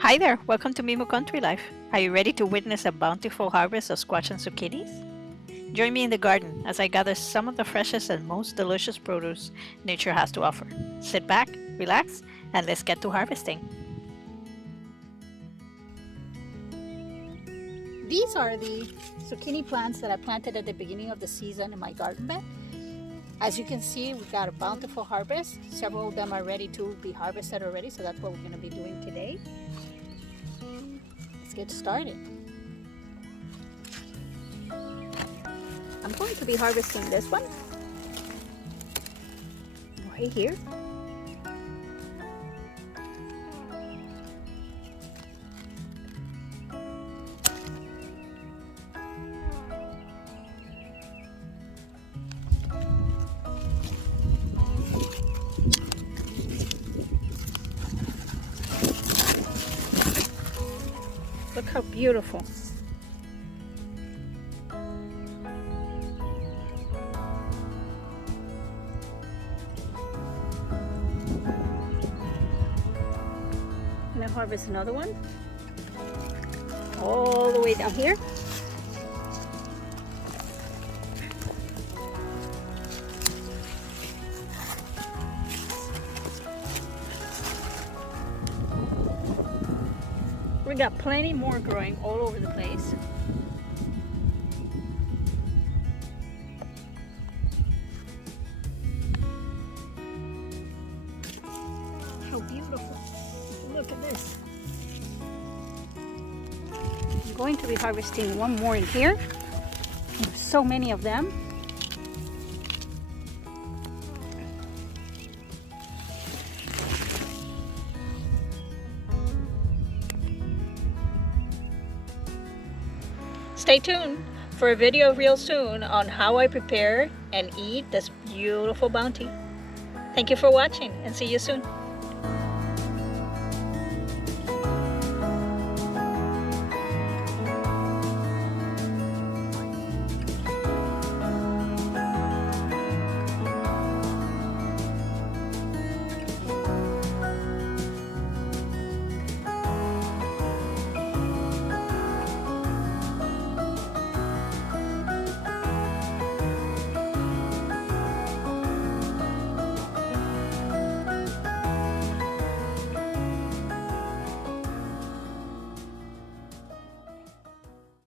Hi there, welcome to Mimo Country Life. Are you ready to witness a bountiful harvest of squash and zucchinis? Join me in the garden as I gather some of the freshest and most delicious produce nature has to offer. Sit back, relax, and let's get to harvesting. These are the zucchini plants that I planted at the beginning of the season in my garden bed. As you can see, we've got a bountiful harvest. Several of them are ready to be harvested already, so that's what we're going to be doing today. Let's get started. I'm going to be harvesting this one right here. Look how beautiful. I'm gonna harvest another one all the way down here. We got plenty more growing all over the place. How beautiful. Look at this. I'm going to be harvesting one more in here. There's so many of them. Stay tuned for a video real soon on how I prepare and eat this beautiful bounty. Thank you for watching and see you soon.